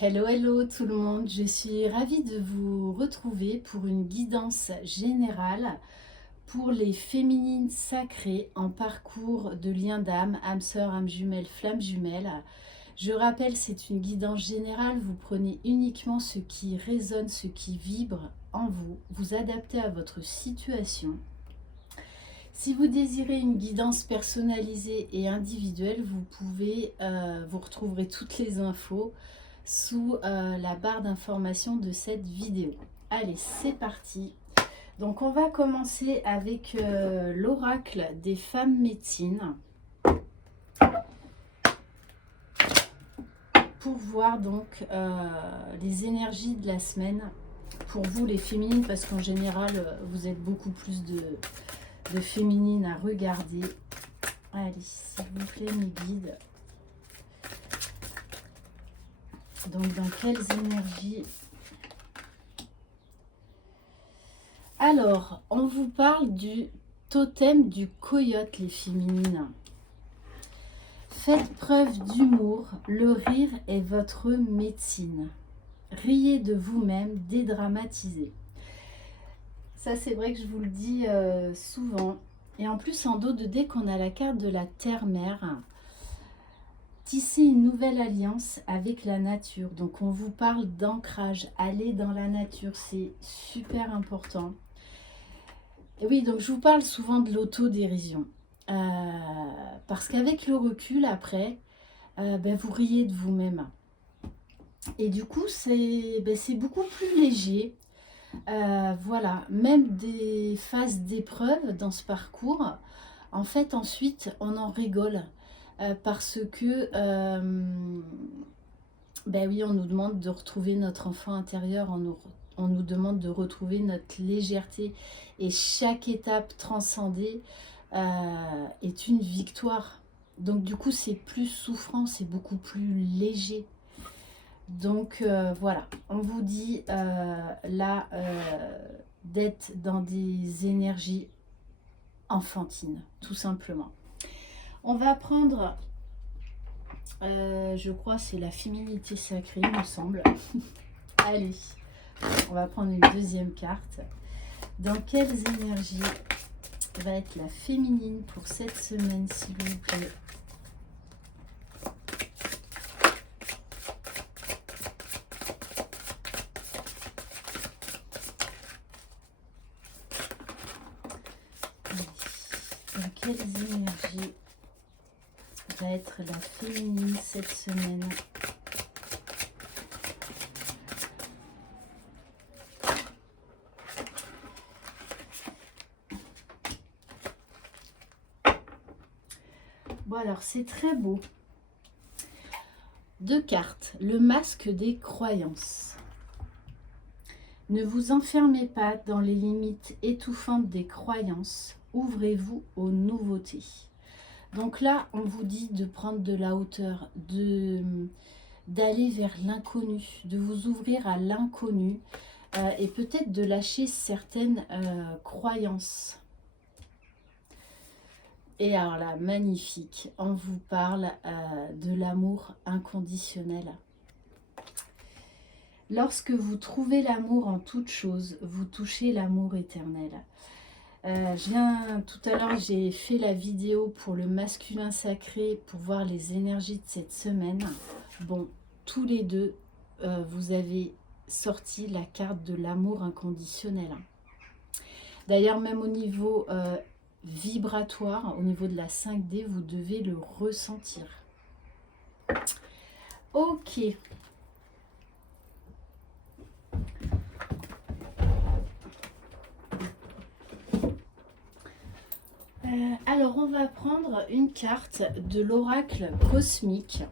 Hello, hello tout le monde, je suis ravie de vous retrouver pour une guidance générale pour les féminines sacrées en parcours de lien d'âme, âme sœur, âme jumelle, flamme jumelle. Je rappelle, c'est une guidance générale, vous prenez uniquement ce qui résonne, ce qui vibre en vous, vous adaptez à votre situation. Si vous désirez une guidance personnalisée et individuelle, vous retrouverez toutes les infos sous la barre d'information de cette vidéo. Allez, c'est parti. Donc on va commencer avec l'oracle des femmes médecines pour voir donc les énergies de la semaine pour vous les féminines, parce qu'en général vous êtes beaucoup plus de féminines à regarder. Allez, s'il vous plaît mes guides. Donc dans quelles énergies? Alors, on vous parle du totem du coyote, les féminines. Faites preuve d'humour, le rire est votre médecine. Riez de vous-même, dédramatisez. Ça, c'est vrai que je vous le dis souvent. Et en plus, en dos de deck, on a la carte de la terre-mère. Tisser une nouvelle alliance avec la nature. Donc, on vous parle d'ancrage. Aller dans la nature, c'est super important. Et oui, donc je vous parle souvent de l'autodérision. Parce qu'avec le recul, après, vous riez de vous-même. Et du coup, c'est beaucoup plus léger. Voilà, même des phases d'épreuve dans ce parcours, en fait, ensuite, on en rigole. Parce que, oui, on nous demande de retrouver notre enfant intérieur, on nous demande de retrouver notre légèreté. Et chaque étape transcendée est une victoire. Donc du coup, c'est plus souffrant, c'est beaucoup plus léger. Donc voilà, on vous dit là d'être dans des énergies enfantines, tout simplement. On va prendre, je crois, c'est la féminité sacrée, il me semble. Allez, on va prendre une deuxième carte. Dans quelles énergies va être la féminine pour cette semaine, s'il vous plaît? Dans quelles énergies va être la féminine cette semaine? Bon, alors c'est très beau. Deux cartes, le masque des croyances. Ne vous enfermez pas dans les limites étouffantes des croyances, ouvrez-vous aux nouveautés. Donc là, on vous dit de prendre de la hauteur, d'aller vers l'inconnu, de vous ouvrir à l'inconnu et peut-être de lâcher certaines croyances. Et alors là, magnifique, on vous parle de l'amour inconditionnel. Lorsque vous trouvez l'amour en toute chose, vous touchez l'amour éternel. Tout à l'heure, j'ai fait la vidéo pour le masculin sacré pour voir les énergies de cette semaine. Bon, tous les deux, vous avez sorti la carte de l'amour inconditionnel. D'ailleurs, même au niveau vibratoire, au niveau de la 5D, vous devez le ressentir. Ok. Alors, on va prendre une carte de l'oracle cosmique.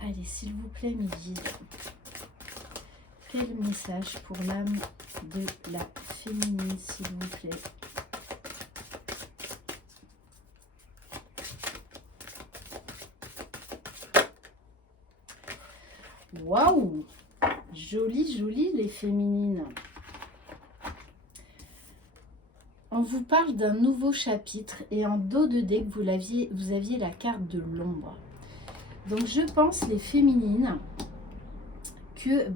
Allez, s'il vous plaît, mes guides. Quel message pour l'âme de la féminine, s'il vous plaît? Waouh! Joli, joli, les féminines. on vous parle d'un nouveau chapitre et en dos de deck, vous aviez la carte de l'ombre. Donc je pense, les féminines, que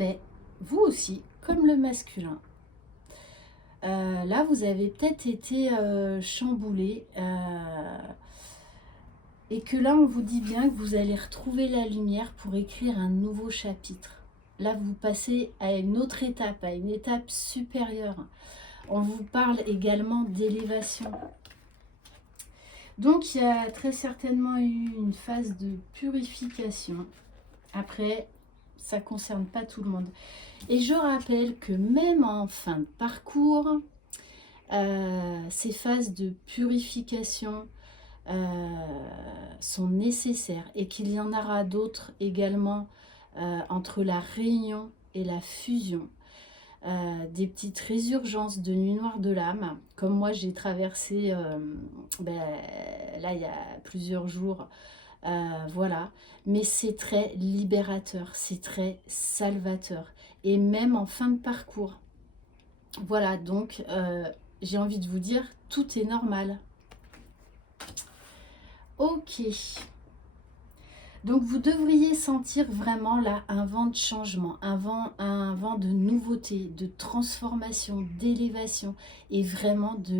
vous aussi, comme le masculin, là vous avez peut-être été chamboulé et que là on vous dit bien que vous allez retrouver la lumière pour écrire un nouveau chapitre. Là vous passez à une autre étape, à une étape supérieure. On vous parle également d'élévation. Donc il y a très certainement eu une phase de purification. Après, ça ne concerne pas tout le monde. Et je rappelle que même en fin de parcours, ces phases de purification sont nécessaires et qu'il y en aura d'autres également entre la réunion et la fusion. Des petites résurgences de nuit noire de l'âme, comme moi j'ai traversé là il y a plusieurs jours, voilà, mais c'est très libérateur, c'est très salvateur, et même en fin de parcours. Voilà, donc j'ai envie de vous dire, tout est normal. Ok. Donc vous devriez sentir vraiment là un vent de changement, un vent de nouveauté, de transformation, d'élévation et vraiment de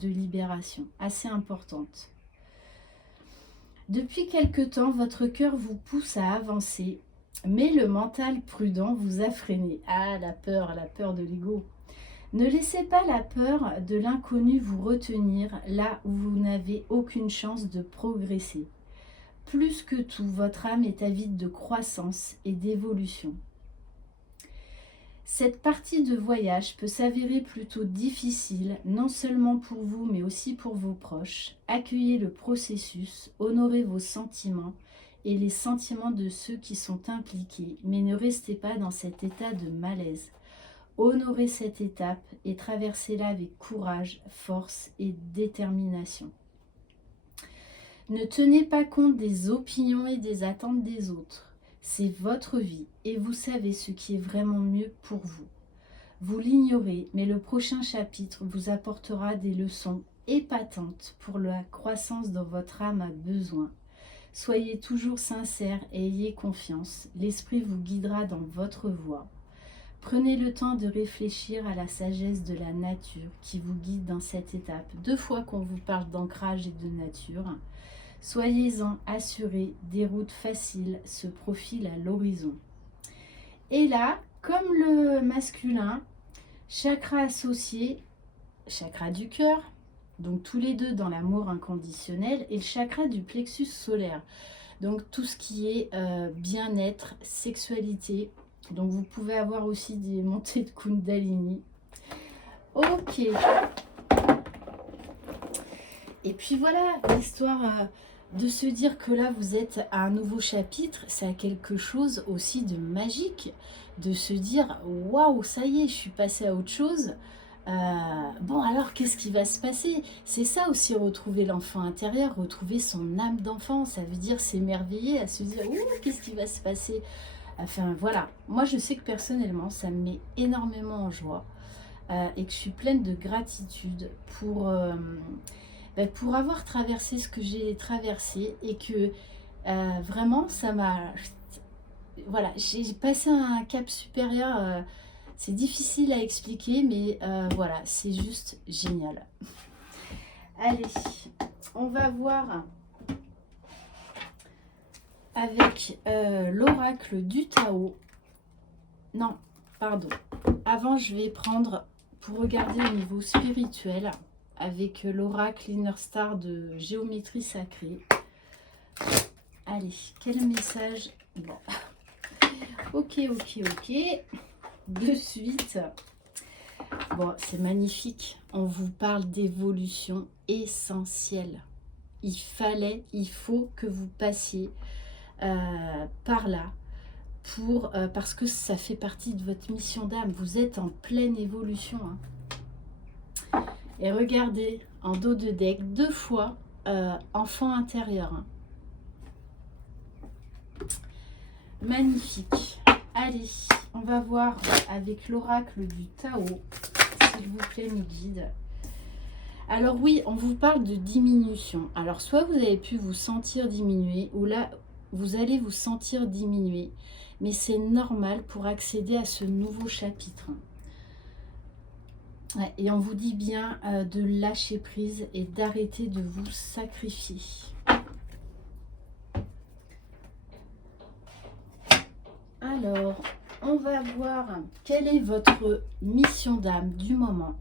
libération assez importante. Depuis quelque temps, votre cœur vous pousse à avancer, mais le mental prudent vous a freiné. Ah, la peur de l'ego. Ne laissez pas la peur de l'inconnu vous retenir là où vous n'avez aucune chance de progresser. Plus que tout, votre âme est avide de croissance et d'évolution. Cette partie de voyage peut s'avérer plutôt difficile, non seulement pour vous, mais aussi pour vos proches. Accueillez le processus, honorez vos sentiments et les sentiments de ceux qui sont impliqués, mais ne restez pas dans cet état de malaise. Honorez cette étape et traversez-la avec courage, force et détermination. Ne tenez pas compte des opinions et des attentes des autres. C'est votre vie et vous savez ce qui est vraiment mieux pour vous. Vous l'ignorez, mais le prochain chapitre vous apportera des leçons épatantes pour la croissance dont votre âme a besoin. Soyez toujours sincère et ayez confiance. L'esprit vous guidera dans votre voie. Prenez le temps de réfléchir à la sagesse de la nature qui vous guide dans cette étape. 2 fois qu'on vous parle d'ancrage et de nature. Soyez-en assurés, des routes faciles se profilent à l'horizon. Et là, comme le masculin, chakra associé, chakra du cœur, donc tous les deux dans l'amour inconditionnel, et le chakra du plexus solaire, donc tout ce qui est bien-être, sexualité. Donc vous pouvez avoir aussi des montées de Kundalini. Ok. Et puis voilà, l'histoire de se dire que là vous êtes à un nouveau chapitre, ça a quelque chose aussi de magique, de se dire waouh, ça y est, je suis passée à autre chose. Bon, alors qu'est-ce qui va se passer? C'est ça aussi, retrouver l'enfant intérieur, retrouver son âme d'enfant. Ça veut dire s'émerveiller, à se dire ouh, qu'est-ce qui va se passer? Enfin voilà, moi je sais que personnellement ça me met énormément en joie et que je suis pleine de gratitude pour avoir traversé ce que j'ai traversé et que vraiment ça m'a... Voilà, j'ai passé un cap supérieur, c'est difficile à expliquer, mais voilà, c'est juste génial. Allez, on va voir avec l'oracle du Tao. Non, pardon. Avant, je vais prendre, pour regarder au niveau spirituel, avec l'oracle Inner Star de géométrie sacrée. Allez, quel message? Bon. Ok. De suite. Bon, c'est magnifique. On vous parle d'évolution essentielle. Il faut que vous passiez par là parce que ça fait partie de votre mission d'âme. Vous êtes en pleine évolution. Hein. Et regardez, en dos de deck, 2 fois enfant intérieur. Hein. Magnifique. Allez, on va voir avec l'oracle du Tao s'il vous plaît, mes guides. Alors oui, on vous parle de diminution. Alors soit vous avez pu vous sentir diminuer, ou là, vous allez vous sentir diminuer. Mais c'est normal pour accéder à ce nouveau chapitre. Ouais, et on vous dit bien de lâcher prise et d'arrêter de vous sacrifier. Alors, on va voir quelle est votre mission d'âme du moment.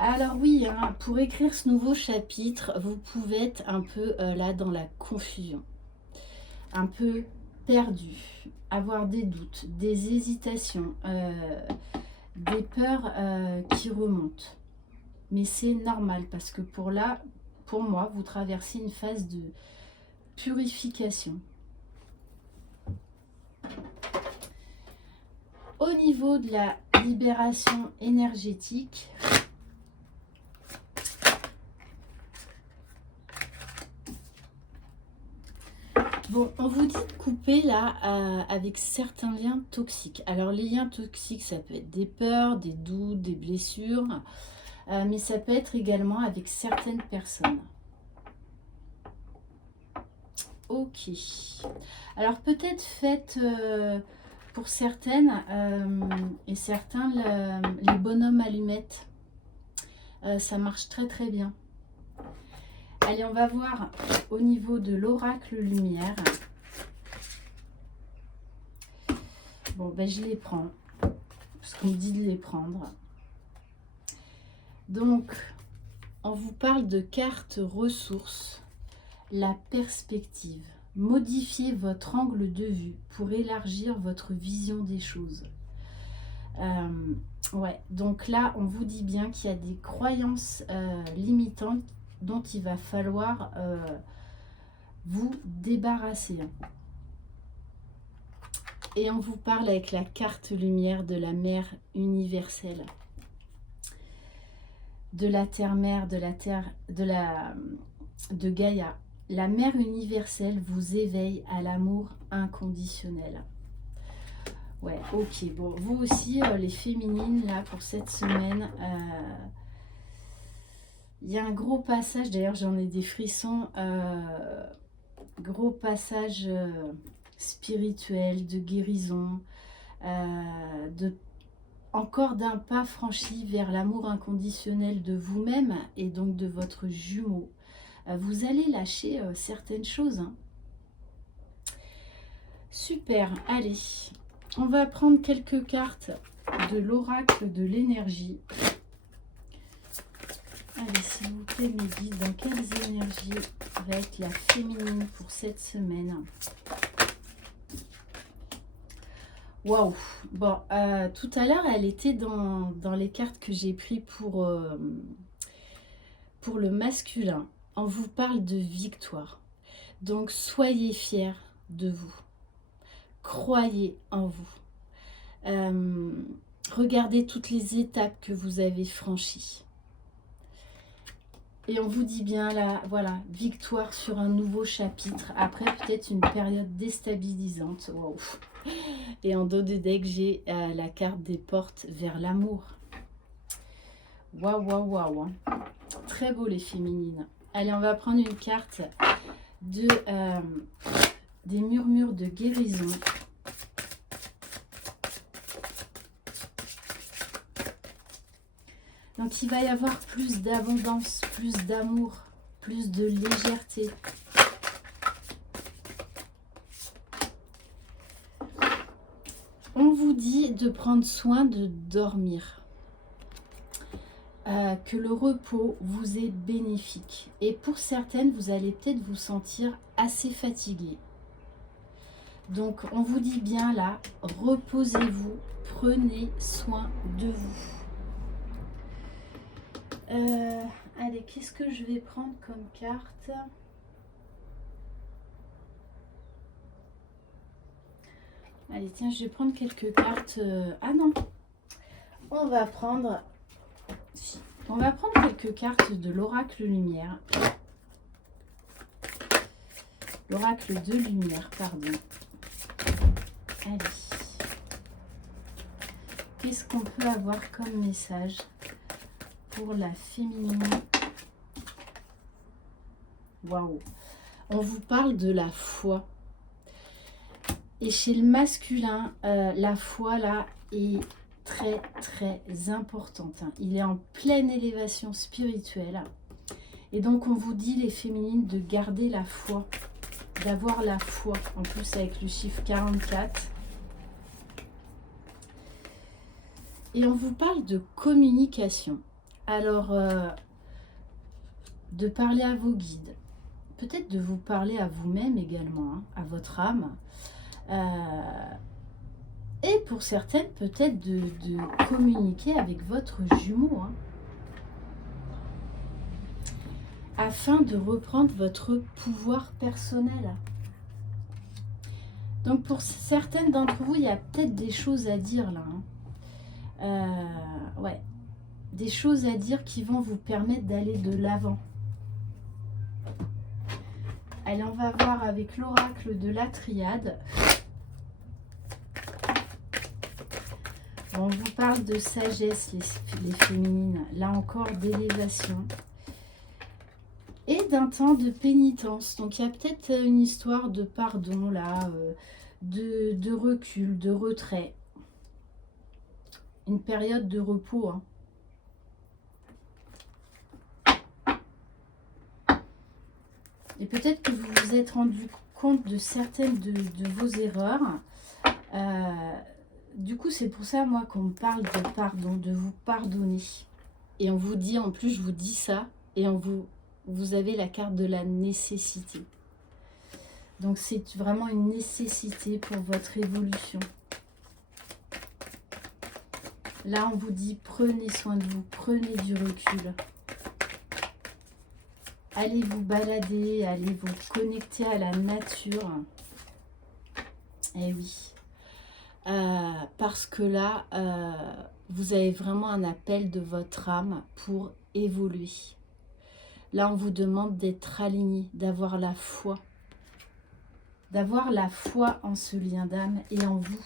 Alors oui, hein, pour écrire ce nouveau chapitre, vous pouvez être un peu là dans la confusion, un peu perdu, avoir des doutes, des hésitations, des peurs qui remontent. Mais c'est normal parce que pour moi, vous traversez une phase de purification. Au niveau de la libération énergétique, bon, on vous dit de couper là avec certains liens toxiques. Alors les liens toxiques, ça peut être des peurs, des doutes, des blessures, mais ça peut être également avec certaines personnes. Ok. Alors peut-être faites pour certaines et certains les bonhommes allumettes. Ça marche très très bien. Allez, on va voir au niveau de l'oracle lumière. Bon, ben je les prends, parce qu'on me dit de les prendre. Donc, on vous parle de carte ressources, la perspective. Modifiez votre angle de vue pour élargir votre vision des choses. Ouais, donc là, on vous dit bien qu'il y a des croyances limitantes dont il va falloir vous débarrasser. Et on vous parle avec la carte lumière de la mère universelle, de la terre-mère, de Gaïa. La mère universelle vous éveille à l'amour inconditionnel. Ouais, ok. Bon, vous aussi, les féminines, là, pour cette semaine, il y a un gros passage, d'ailleurs, j'en ai des frissons, gros passage spirituel, de guérison, encore d'un pas franchi vers l'amour inconditionnel de vous-même et donc de votre jumeau. Vous allez lâcher certaines choses. Hein. Super, allez. On va prendre quelques cartes de l'oracle de l'énergie. Allez, s'il vous plaît, mes guides, dans quelles énergies va être la féminine pour cette semaine? Waouh! Bon, tout à l'heure, elle était dans les cartes que j'ai prises pour le masculin. On vous parle de victoire. Donc, soyez fiers de vous. Croyez en vous. Regardez toutes les étapes que vous avez franchies. Et on vous dit bien là, voilà, victoire sur un nouveau chapitre. Après peut-être une période déstabilisante. Wow. Et en dos de deck, j'ai la carte des portes vers l'amour. Waouh, waouh, waouh. Hein. Très beau les féminines. Allez, on va prendre une carte des murmures de guérison. Donc il va y avoir plus d'abondance, plus d'amour, plus de légèreté. On vous dit de prendre soin de dormir. Que le repos vous est bénéfique. Et pour certaines, vous allez peut-être vous sentir assez fatigué. Donc on vous dit bien là, reposez-vous, prenez soin de vous. Allez, qu'est-ce que je vais prendre comme carte? Allez, tiens, je vais prendre quelques cartes. Ah non, on va prendre quelques cartes de l'oracle lumière. L'oracle de lumière, pardon. Allez. Qu'est-ce qu'on peut avoir comme message pour la féminine? Waouh! On vous parle de la foi. Et chez le masculin, la foi là est très très importante. Il est en pleine élévation spirituelle. Et donc on vous dit les féminines de garder la foi, d'avoir la foi. En plus avec le chiffre 44. Et on vous parle de communication. Alors, de parler à vos guides. Peut-être de vous parler à vous-même également, hein, à votre âme. Et pour certaines, peut-être de communiquer avec votre jumeau. Hein, afin de reprendre votre pouvoir personnel. Donc pour certaines d'entre vous, il y a peut-être des choses à dire là. Hein. Ouais. Des choses à dire qui vont vous permettre d'aller de l'avant. Allez, on va voir avec l'oracle de la triade. On vous parle de sagesse, les féminines. Là encore, d'élévation. Et d'un temps de pénitence. Donc, il y a peut-être une histoire de pardon, là, de recul, de retrait. Une période de repos, hein. Et peut-être que vous vous êtes rendu compte de certaines de vos erreurs. Du coup, c'est pour ça, moi, qu'on me parle de pardon, de vous pardonner. Et on vous dit, en plus, je vous dis ça, et vous avez la carte de la nécessité. Donc, c'est vraiment une nécessité pour votre évolution. Là, on vous dit, prenez soin de vous, prenez du recul. Allez vous balader, allez vous connecter à la nature. Eh oui. Parce que là, vous avez vraiment un appel de votre âme pour évoluer. Là, on vous demande d'être aligné, d'avoir la foi. D'avoir la foi en ce lien d'âme et en vous.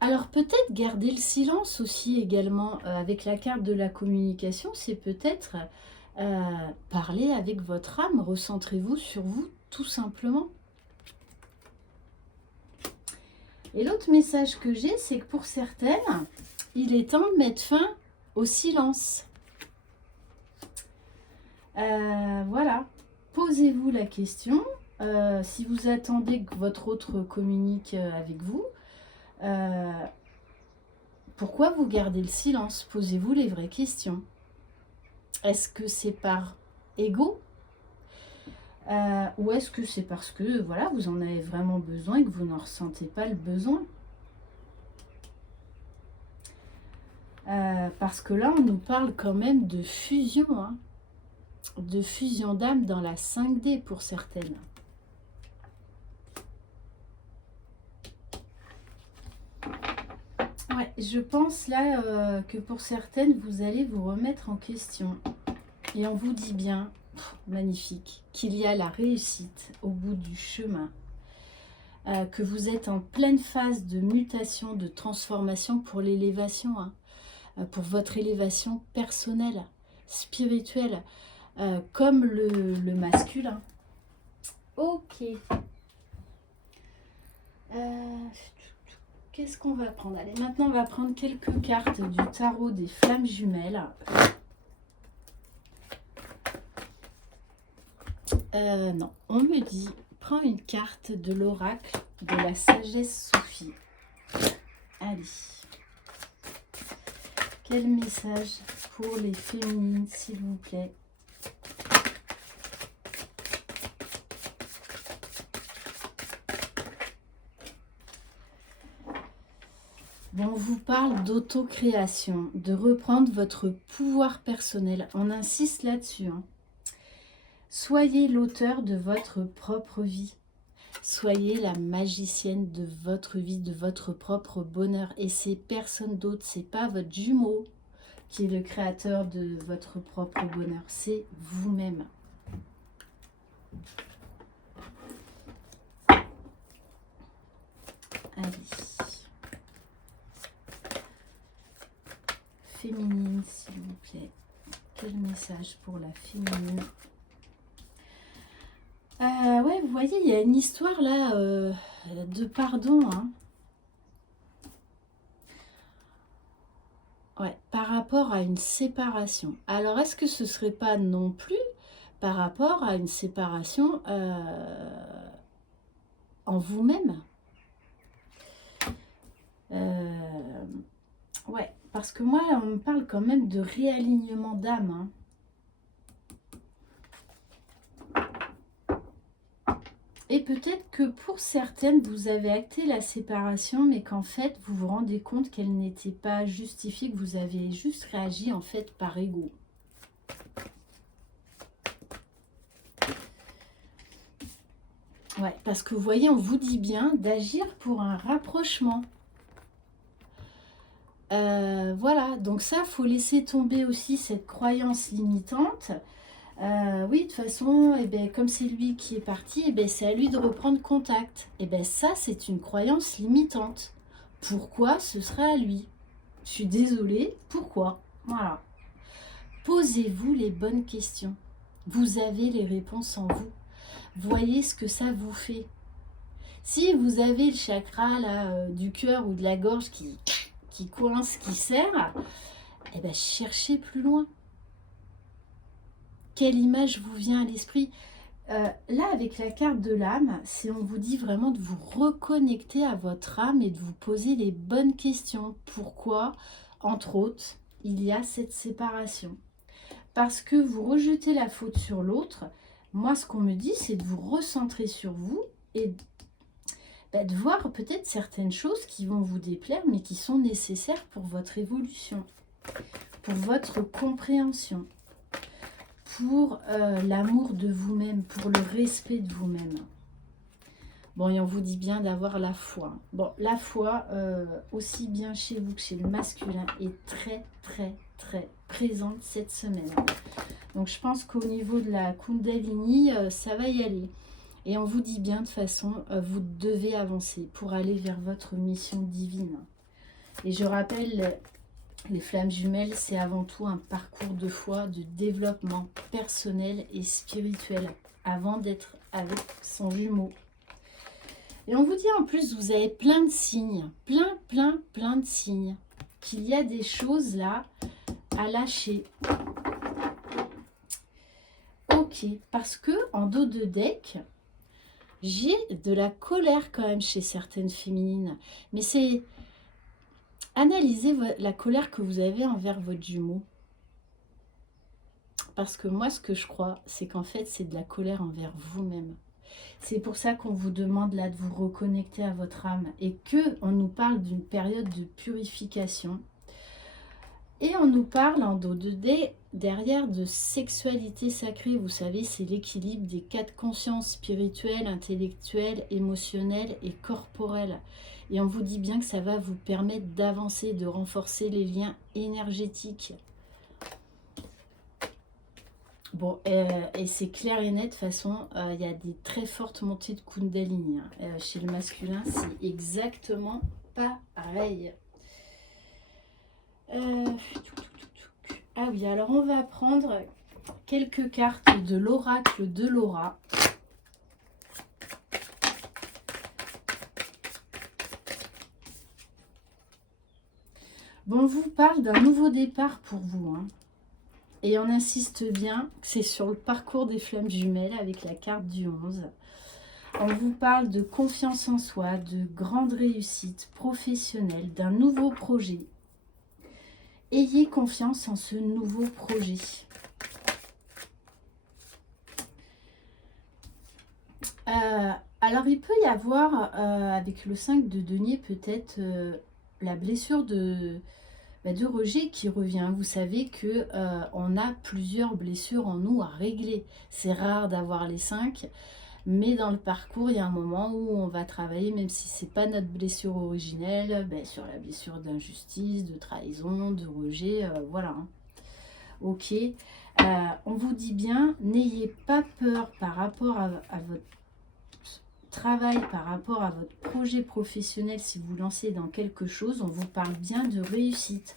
Alors peut-être garder le silence aussi également avec la carte de la communication, c'est peut-être parler avec votre âme, recentrez-vous sur vous tout simplement. Et l'autre message que j'ai, c'est que pour certaines, il est temps de mettre fin au silence. Voilà, posez-vous la question, si vous attendez que votre autre communique avec vous, pourquoi vous gardez le silence? Posez-vous les vraies questions. Est-ce que c'est par ego? Ou est-ce que c'est parce que voilà, vous en avez vraiment besoin et que vous n'en ressentez pas le besoin? Parce que là, on nous parle quand même de fusion, hein, de fusion d'âme dans la 5D pour certaines. Ouais, je pense là que pour certaines, vous allez vous remettre en question. Et on vous dit bien, magnifique, qu'il y a la réussite au bout du chemin. Que vous êtes en pleine phase de mutation, de transformation pour l'élévation. Hein, pour votre élévation personnelle, spirituelle, comme le masculin. Ok. Qu'est-ce qu'on va prendre? Allez, maintenant on va prendre quelques cartes du tarot des flammes jumelles. Non, on me dit, prends une carte de l'oracle de la sagesse Sophie. Allez. Quel message pour les féminines, s'il vous plaît? Bon, on vous parle d'autocréation, de reprendre votre pouvoir personnel. On insiste là-dessus. Hein. Soyez l'auteur de votre propre vie. Soyez la magicienne de votre vie, de votre propre bonheur. Et c'est personne d'autre, c'est pas votre jumeau qui est le créateur de votre propre bonheur, c'est vous-même. Allez. Féminine, s'il vous plaît. Quel message pour la féminine? Ouais, vous voyez, il y a une histoire là de pardon. Hein. Ouais, par rapport à une séparation. Alors, est-ce que ce serait pas non plus par rapport à une séparation en vous-même? Ouais, parce que moi, on me parle quand même de réalignement d'âme. Hein. Et peut-être que pour certaines, vous avez acté la séparation, mais qu'en fait, vous vous rendez compte qu'elle n'était pas justifiée, que vous avez juste réagi en fait par ego. Ouais, parce que vous voyez, on vous dit bien d'agir pour un rapprochement. Voilà, donc ça, il faut laisser tomber aussi cette croyance limitante. Oui, de toute façon, eh ben, comme c'est lui qui est parti, eh ben, c'est à lui de reprendre contact. Et bien ça, c'est une croyance limitante. Pourquoi ce sera à lui? Je suis désolée, pourquoi? Voilà. Posez-vous les bonnes questions. Vous avez les réponses en vous. Voyez ce que ça vous fait. Si vous avez le chakra là, du cœur ou de la gorge qui coince, qui serre, eh ben, cherchez plus loin. Quelle image vous vient à l'esprit? Là, avec la carte de l'âme, c'est on vous dit vraiment de vous reconnecter à votre âme et de vous poser les bonnes questions. Pourquoi, entre autres, il y a cette séparation? Parce que vous rejetez la faute sur l'autre. Moi, ce qu'on me dit, c'est de vous recentrer sur vous et de voir peut-être certaines choses qui vont vous déplaire, mais qui sont nécessaires pour votre évolution, pour votre compréhension, pour l'amour de vous-même, pour le respect de vous-même. Bon, et on vous dit bien d'avoir la foi. Bon, la foi, aussi bien chez vous que chez le masculin, est très, très, très présente cette semaine. Donc, je pense qu'au niveau de la Kundalini, ça va y aller. Et on vous dit bien, de toute façon, vous devez avancer pour aller vers votre mission divine. Et je rappelle, les flammes jumelles, c'est avant tout un parcours de foi, de développement personnel et spirituel, avant d'être avec son jumeau. Et on vous dit en plus, vous avez plein de signes, plein de signes, qu'il y a des choses là à lâcher. Ok, parce que en dos de deck, j'ai de la colère quand même chez certaines féminines. Mais c'est analyser la colère que vous avez envers votre jumeau. Parce que moi, ce que je crois, c'est qu'en fait, c'est de la colère envers vous-même. C'est pour ça qu'on vous demande là de vous reconnecter à votre âme et qu'on nous parle d'une période de purification. Et on nous parle en dos de dé derrière de sexualité sacrée. Vous savez, c'est l'équilibre des quatre consciences spirituelles, intellectuelles, émotionnelles et corporelles. Et on vous dit bien que ça va vous permettre d'avancer, de renforcer les liens énergétiques. Bon, et c'est clair et net, de toute façon, il y a des très fortes montées de Kundalini. Hein. Chez le masculin, c'est exactement pareil. Ah oui, alors on va prendre quelques cartes de l'oracle de Laura. Bon, on vous parle d'un nouveau départ pour vous. Hein. Et on insiste bien que c'est sur le parcours des flammes jumelles avec la carte du 11. On vous parle de confiance en soi, de grande réussite professionnelle, d'un nouveau projet. Ayez confiance en ce nouveau projet. Alors, il peut y avoir, avec le 5 de denier, peut-être la blessure de rejet qui revient. Vous savez qu'on a plusieurs blessures en nous à régler. C'est rare d'avoir les 5, Mais dans le parcours, il y a un moment où on va travailler, même si c'est pas notre blessure originelle, ben, sur la blessure d'injustice, de trahison, de rejet, voilà. Hein. Ok. On vous dit bien, n'ayez pas peur par rapport à votre travail, par rapport à votre projet professionnel. Si vous lancez dans quelque chose, on vous parle bien de réussite.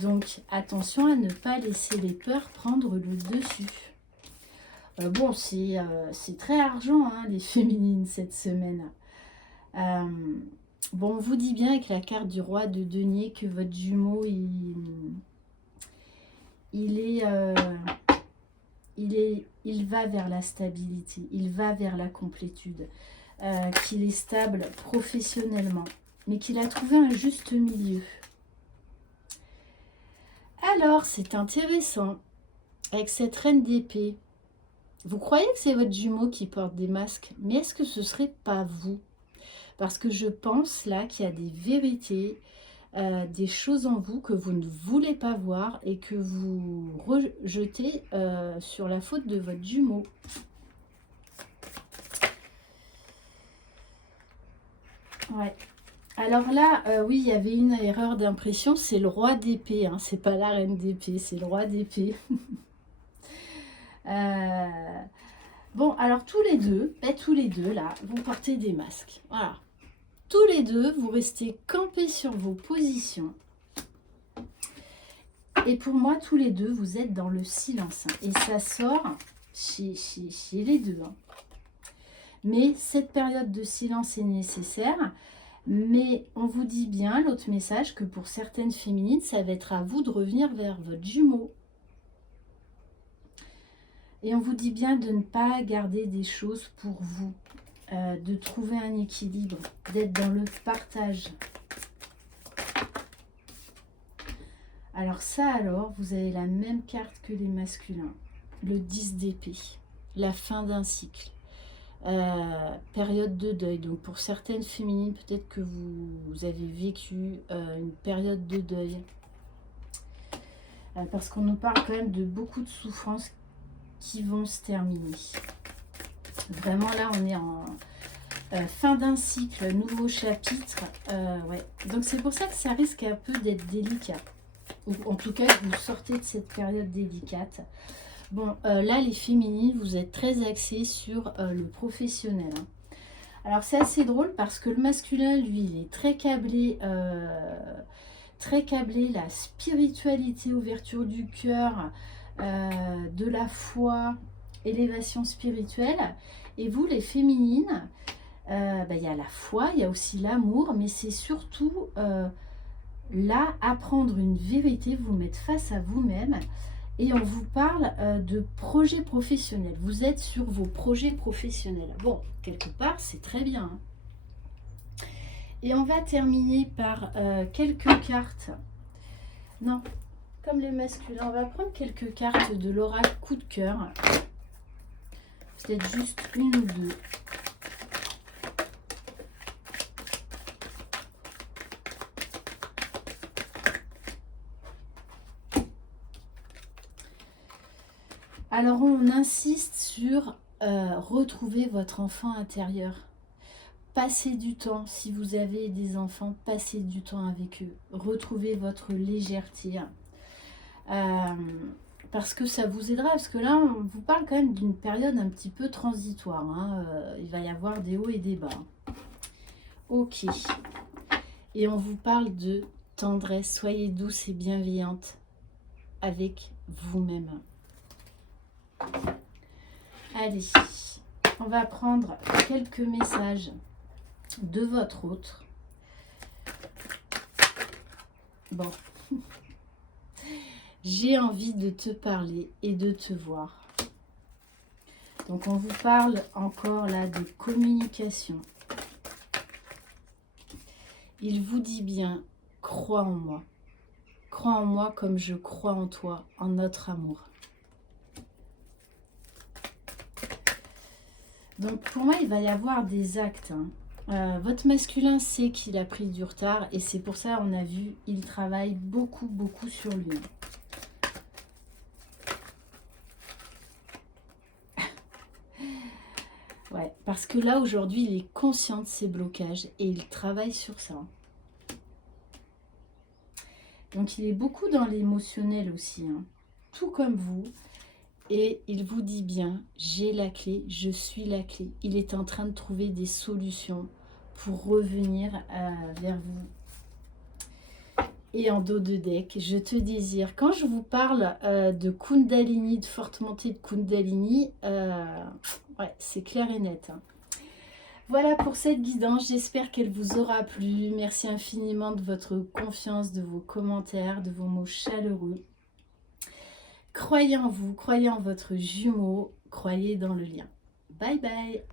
Donc attention à ne pas laisser les peurs prendre le dessus. Bon, c'est très argent, hein, les féminines, cette semaine. Bon, on vous dit bien avec la carte du roi de denier que votre jumeau, il va vers la stabilité, il va vers la complétude, qu'il est stable professionnellement, mais qu'il a trouvé un juste milieu. Alors, c'est intéressant, avec cette reine d'épée, vous croyez que c'est votre jumeau qui porte des masques, mais est-ce que ce serait pas vous? Parce que je pense là qu'il y a des vérités, des choses en vous que vous ne voulez pas voir et que vous rejetez sur la faute de votre jumeau. Ouais. Alors là, oui, il y avait une erreur d'impression, c'est le roi d'épée, hein, c'est pas la reine d'épée, c'est le roi d'épée. Bon, alors tous les deux là, vous portez des masques. Voilà. Tous les deux, vous restez campés sur vos positions. Et pour moi, tous les deux, vous êtes dans le silence. Et ça sort chez les deux. Hein. Mais cette période de silence est nécessaire. Mais on vous dit bien, l'autre message, que pour certaines féminines, ça va être à vous de revenir vers votre jumeau. Et on vous dit bien de ne pas garder des choses pour vous, de trouver un équilibre, d'être dans le partage. Alors ça alors, vous avez la même carte que les masculins, le 10 d'épée, la fin d'un cycle, période de deuil. Donc pour certaines féminines, peut-être que vous avez vécu une période de deuil, parce qu'on nous parle quand même de beaucoup de souffrances qui vont se terminer. Vraiment là on est en fin d'un cycle, nouveau chapitre. Ouais. Donc c'est pour ça que ça risque un peu d'être délicat. Ou en tout cas vous sortez de cette période délicate. Bon là les féminines, vous êtes très axées sur le professionnel. Hein. Alors c'est assez drôle parce que le masculin lui il est très câblé la spiritualité, ouverture du cœur, de la foi, élévation spirituelle. Et vous, les féminines, il y a la foi, il y a aussi l'amour, mais c'est surtout là, apprendre une vérité, vous mettre face à vous-même. Et on vous parle de projets professionnels. Vous êtes sur vos projets professionnels. Bon, quelque part, c'est très bien. Hein. Et on va terminer par quelques cartes. Non, comme les masculins, on va prendre quelques cartes de l'oracle coup de cœur. Peut-être juste une ou deux. Alors on insiste sur retrouver votre enfant intérieur. Passez du temps, si vous avez des enfants, passez du temps avec eux. Retrouvez votre légèreté. Parce que ça vous aidera, parce que là, on vous parle quand même d'une période un petit peu transitoire. Hein. Il va y avoir des hauts et des bas. Ok. Et on vous parle de tendresse. Soyez douce et bienveillante avec vous-même. Allez, on va prendre quelques messages de votre autre. Bon. J'ai envie de te parler et de te voir. Donc on vous parle encore là de communication. Il vous dit bien, crois en moi. Crois en moi comme je crois en toi, en notre amour. Donc pour moi, il va y avoir des actes. Hein. Votre masculin sait qu'il a pris du retard et c'est pour ça on a vu, il travaille beaucoup sur lui. Ouais, parce que là, aujourd'hui, il est conscient de ses blocages et il travaille sur ça. Donc, il est beaucoup dans l'émotionnel aussi, hein, tout comme vous. Et il vous dit bien, j'ai la clé, je suis la clé. Il est en train de trouver des solutions pour revenir vers vous. Et en dos de deck, je te désire. Quand je vous parle de Kundalini, de forte montée de Kundalini, ouais, c'est clair et net, hein. Voilà pour cette guidance, j'espère qu'elle vous aura plu. Merci infiniment de votre confiance, de vos commentaires, de vos mots chaleureux. Croyez en vous, croyez en votre jumeau, croyez dans le lien. Bye bye.